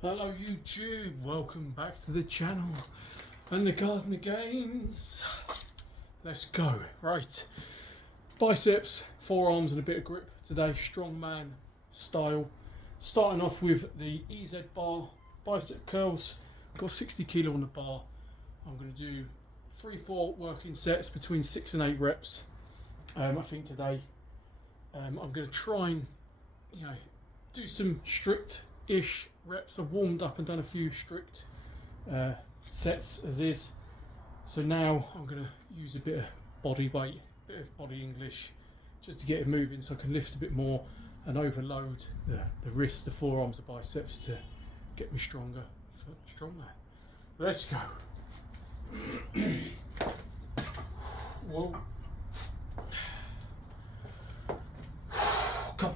Hello YouTube, welcome back to the channel and the garden agains. Let's go. Right, biceps, forearms and a bit of grip today, strongman style. Starting off with the EZ bar bicep curls. Got 60 kilo on the bar. I'm going to do 3-4 working sets between 6 and 8 reps. I think today I'm going to try and do some strict-ish reps. I've warmed up and done a few strict sets as is. So now I'm going to use a bit of body weight, a bit of body English, just to get it moving so I can lift a bit more and overload the wrists, the forearms, the biceps to get me stronger for strongman. Let's go. Whoa. Come.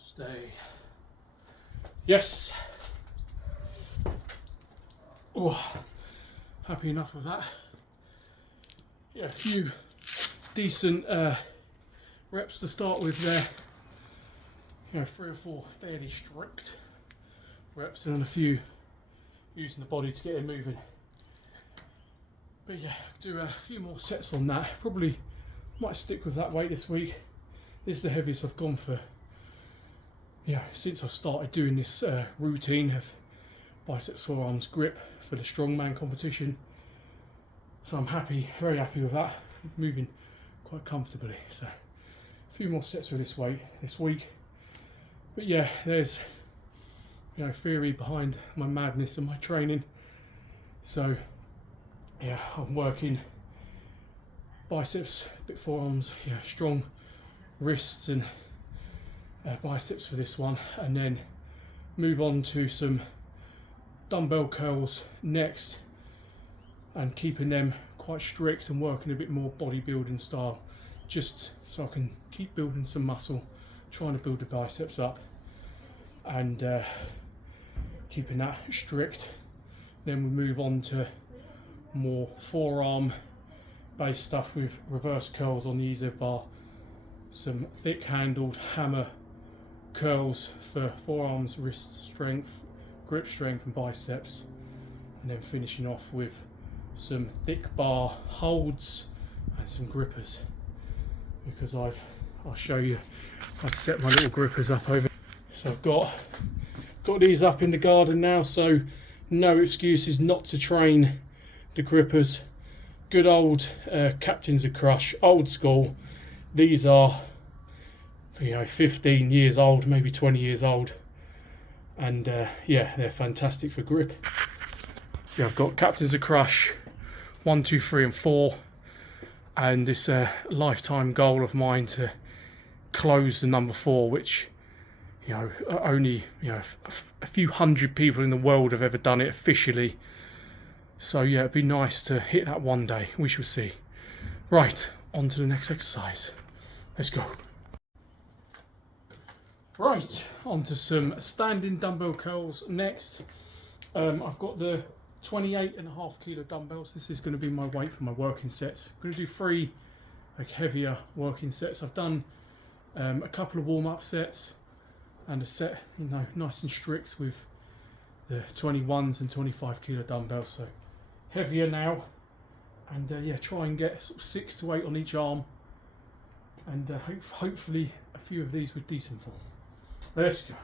Stay. Yes. Oh, happy enough with that. Yeah, a few decent reps to start with there. 3 or 4 fairly strict reps and then a few using the body to get it moving. But yeah, do a few more sets on that. Probably might stick with that weight this week. This is the heaviest I've gone for since I started doing this routine of biceps, forearms, grip for the strongman competition. So I'm happy, very happy with that. Moving quite comfortably. So a few more sets with this weight this week. But yeah, there's theory behind my madness and my training. So yeah, I'm working biceps, a bit forearms, strong wrists and biceps for this one, and then move on to some dumbbell curls next, and keeping them quite strict and working a bit more bodybuilding style, just so I can keep building some muscle, trying to build the biceps up and keeping that strict. Then we move on to more forearm based stuff with reverse curls on the EZ bar, some thick handled hammer curls for forearms, wrist strength, grip strength and biceps, and then finishing off with some thick bar holds and some grippers, because I'll show you, I've set my little grippers up over. So I've got these up in the garden now, so no excuses not to train the grippers. Good old Captains of Crush, old school. These are 15 years old, maybe 20 years old, and yeah, they're fantastic for grip. Yeah, I've got Captains of Crush 1, 2, 3 and 4, and this lifetime goal of mine to close the number 4, which only a few hundred people in the world have ever done it officially. So yeah, it'd be nice to hit that one day. We shall see. Right, on to the next exercise. Let's go. Right, on to some standing dumbbell curls next. I've got the 28.5 kilo dumbbells. This is going to be my weight for my working sets. I'm going to do 3 heavier working sets. I've done a couple of warm-up sets and a set nice and strict with the 21s and 25 kilo dumbbells. So heavier now, and yeah, try and get sort of 6 to 8 on each arm, and hopefully a few of these with decent form. Let's go.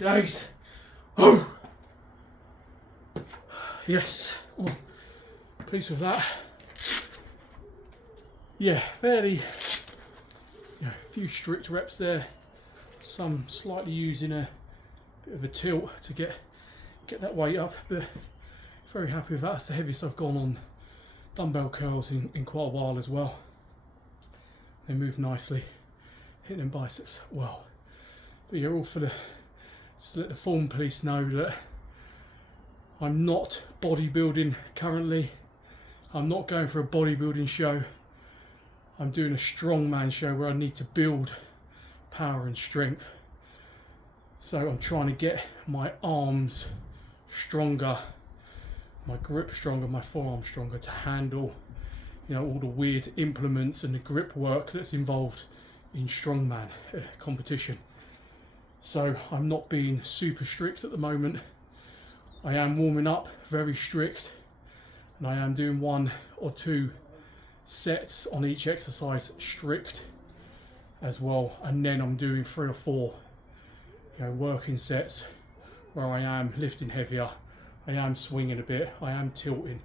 days. Oh. Yes, oh, pleased with that. Yeah, fairly, a few strict reps there. Some slightly using a bit of a tilt to get that weight up, but very happy with that. It's the heaviest I've gone on dumbbell curls in quite a while as well. They move nicely, hitting them biceps well. But you're all for just let the form police know that I'm not bodybuilding currently. I'm not going for a bodybuilding show. I'm doing a strongman show where I need to build power and strength. So I'm trying to get my arms stronger, my grip stronger, my forearm stronger to handle, all the weird implements and the grip work that's involved in strongman competition. So I'm not being super strict at the moment. I am warming up very strict, and I am doing 1 or 2 sets on each exercise strict as well, and then I'm doing 3 or 4 working sets where I am lifting heavier, I am swinging a bit, I am tilting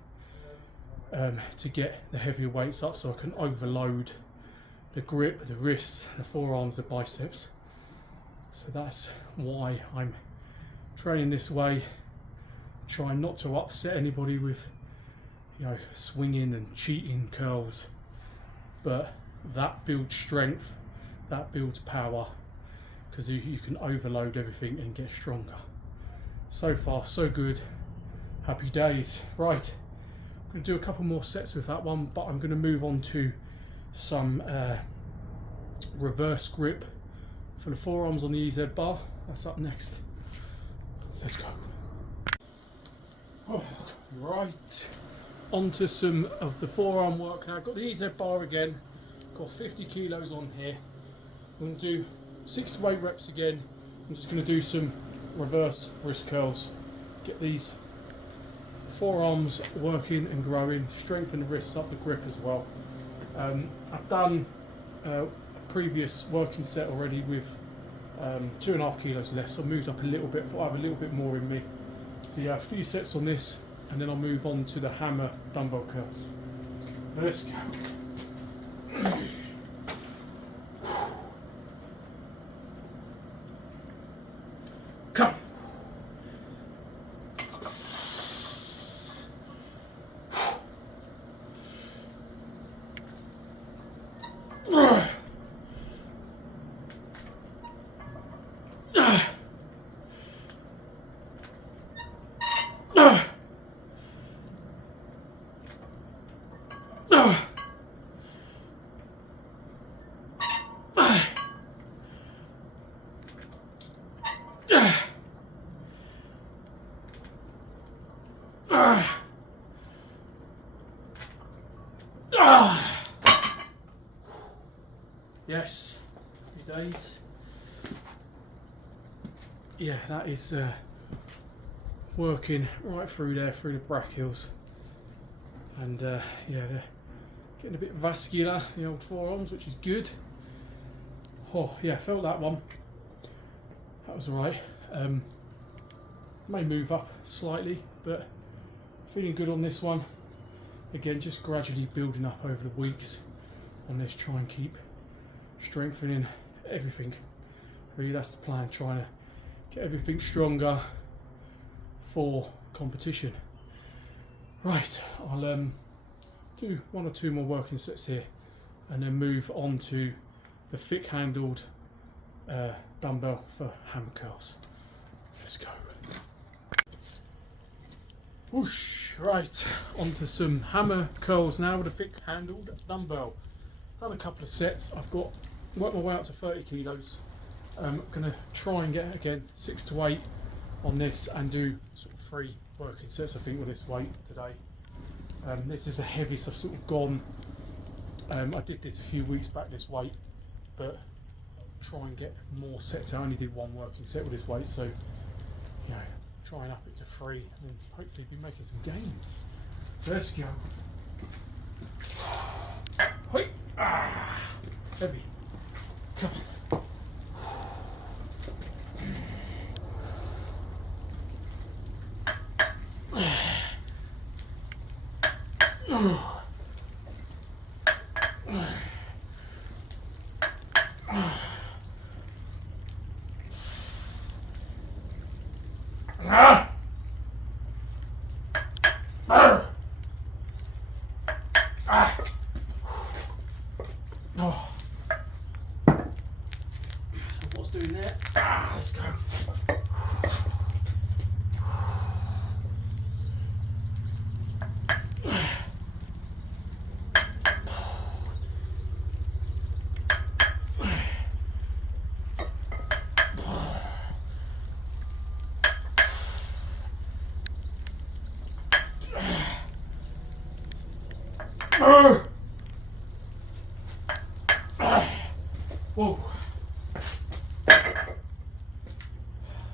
to get the heavier weights up so I can overload the grip, the wrists, the forearms, the biceps. So that's why I'm training this way, trying not to upset anybody with swinging and cheating curls, but that builds strength, that builds power, because you can overload everything and get stronger. So far so good, happy days. Right, I'm going to do a couple more sets with that one, but I'm going to move on to some reverse grip for the forearms on the EZ bar. That's up next. Let's go. Oh, right, onto some of the forearm work now. I've got the EZ bar again, got 50 kilos on here. I'm going to do 6 to 8 reps again. I'm just going to do some reverse wrist curls, get these forearms working and growing, strengthen the wrists up, the grip as well. I've done a previous working set already with 2.5 kilos less. I moved up a little bit, thought I have a little bit more in me. So yeah, a few sets on this, and then I'll move on to the hammer dumbbell curls. Let's go. Come. Yes, happy days. Yeah, that is working right through there, through the brachials, and yeah, they're getting a bit vascular, the old forearms, which is good. Oh yeah, felt that one. That was alright. May move up slightly, but feeling good on this one. Again, just gradually building up over the weeks on this, try and keep strengthening everything. Really, that's the plan, trying to get everything stronger for competition. Right, I'll do 1 or 2 more working sets here and then move on to the thick handled dumbbell for hammer curls. Let's go. Whoosh, right, onto some hammer curls now with a thick handled dumbbell. Done a couple of sets. I've got worked my way up to 30 kilos. I'm going to try and get again 6 to 8 on this and do sort of 3 working sets I think with this weight today. This is the heaviest I've sort of gone. I did this a few weeks back, this weight, but try and get more sets. I only did 1 working set with this weight, so try and up it to 3 and hopefully be making some gains. Let's go. Hoi. Ah, heavy. Come on. So what's doing there? Let's go. Whoa.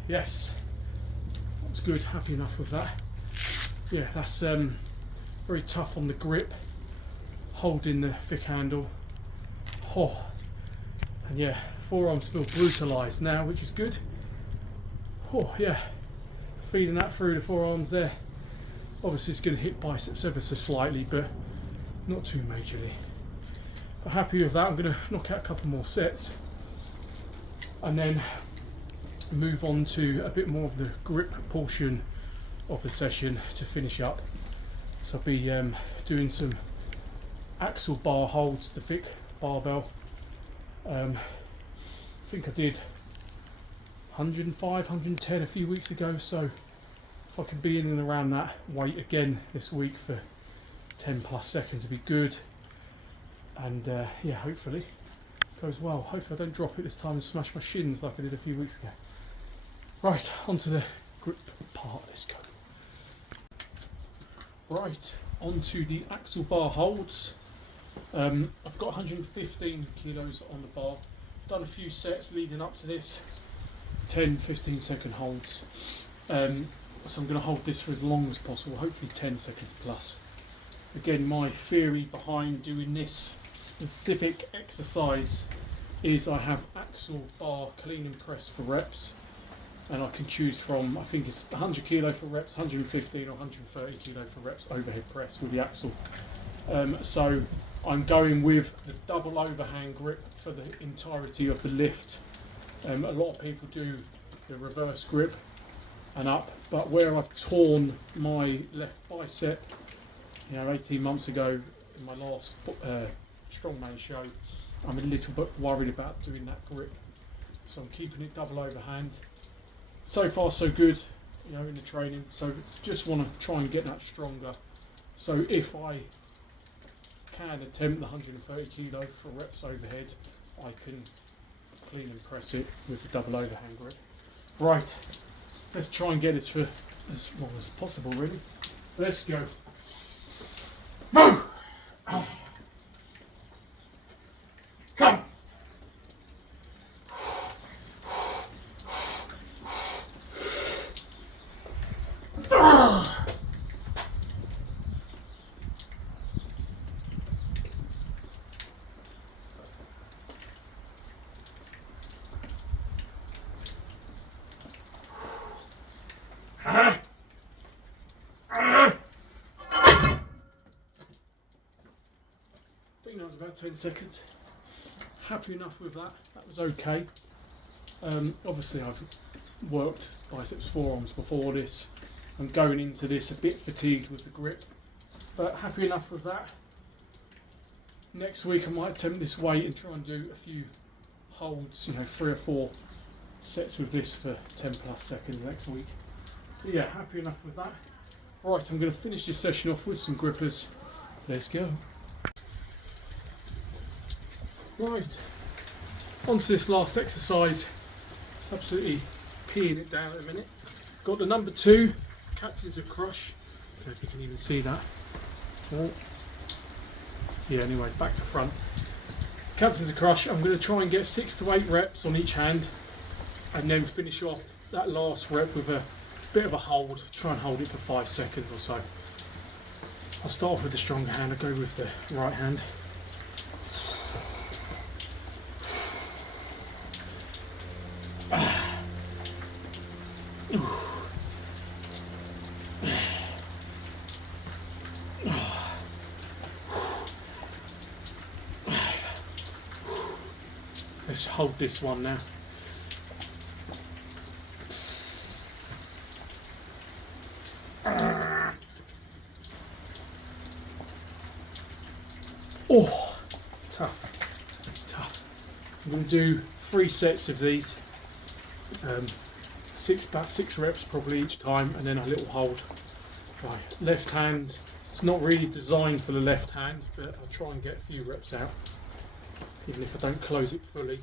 Yes, that's good. Happy enough with that. Yeah, that's very tough on the grip, holding the thick handle. Oh, and yeah, forearms feel brutalised now, which is good. Oh yeah, feeding that through the forearms there. Obviously, it's going to hit biceps ever so slightly, but not too majorly. But happy with that. I'm going to knock out a couple more sets and then move on to a bit more of the grip portion of the session to finish up. So I'll be doing some axle bar holds, the thick barbell. I think I did 105, 110 a few weeks ago, so if I can be in and around that weight again this week for 10 plus seconds would be good. And yeah, hopefully it goes well. Hopefully I don't drop it this time and smash my shins like I did a few weeks ago. Right, onto the grip part, let's go. Right, onto the axle bar holds. I've got 115 kilos on the bar. Done a few sets leading up to this, 10-15 second holds. So I'm going to hold this for as long as possible, hopefully 10 seconds plus. Again, my theory behind doing this specific exercise is I have axle bar clean and press for reps, and I can choose from, I think it's 100 kilo for reps, 115 or 130 kilo for reps overhead press with the axle. So I'm going with the double overhand grip for the entirety of the lift. A lot of people do the reverse grip and up, but where I've torn my left bicep, 18 months ago in my last Strongman show, I'm a little bit worried about doing that grip, so I'm keeping it double overhand. So far so good, in the training, so just want to try and get that stronger. So if I can attempt the 130 kilo for reps overhead, I can clean and press it with the double overhand grip. Right, let's try and get this for as long as possible, really. Let's go. Move! Come! I think that was about 10 seconds. Happy enough with that. That was okay. Obviously I've worked biceps forearms before this. I'm going into this a bit fatigued with the grip, but happy enough with that. Next week I might attempt this weight and try and do a few holds, 3 or 4 sets with this for 10 plus seconds next week. But yeah, happy enough with that. Right, I'm going to finish this session off with some grippers. Let's go. Right, onto this last exercise. It's absolutely peeing it down in a minute. Got the number 2, Captains of Crush. I don't know if you can even see that. Yeah, anyways, back to front. Captains of Crush, I'm going to try and get 6 to 8 reps on each hand, and then finish off that last rep with a bit of a hold. Try and hold it for 5 seconds or so. I'll start off with the stronger hand. I'll go with the right hand. let's hold this one now. Oh, tough. I'm going to do 3 sets of these, about 6 reps probably each time, and then a little hold. Right, left hand, it's not really designed for the left hand, but I'll try and get a few reps out, even if I don't close it fully.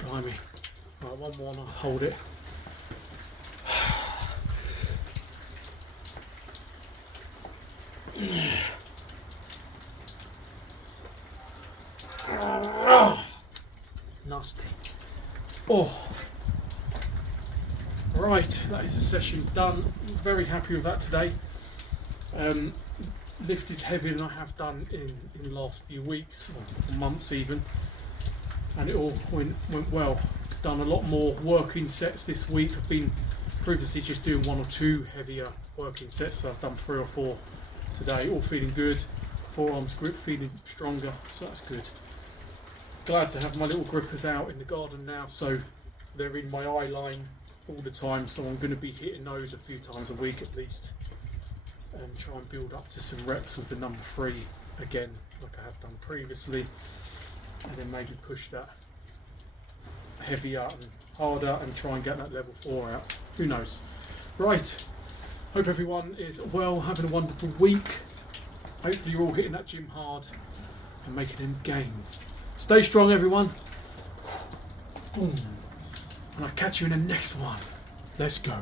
Blimey. Right, one more and I'll hold it. Nasty. Oh. Right, that is the session done. Very happy with that today. Lifted heavier than I have done in the last few weeks, or months even, and it all went well. Done a lot more working sets this week. I've been previously just doing 1 or 2 heavier working sets, so I've done 3 or 4 today, all feeling good. Forearms grip feeling stronger, so that's good. Glad to have my little grippers out in the garden now, so they're in my eye line all the time, so I'm going to be hitting those a few times a week at least, and try and build up to some reps with the number 3 again, like I have done previously, and then maybe push that heavier and harder and try and get that level 4 out. Who knows? Right, hope everyone is well, having a wonderful week. Hopefully you're all hitting that gym hard and making them gains. Stay strong, everyone. And I'll catch you in the next one. Let's go.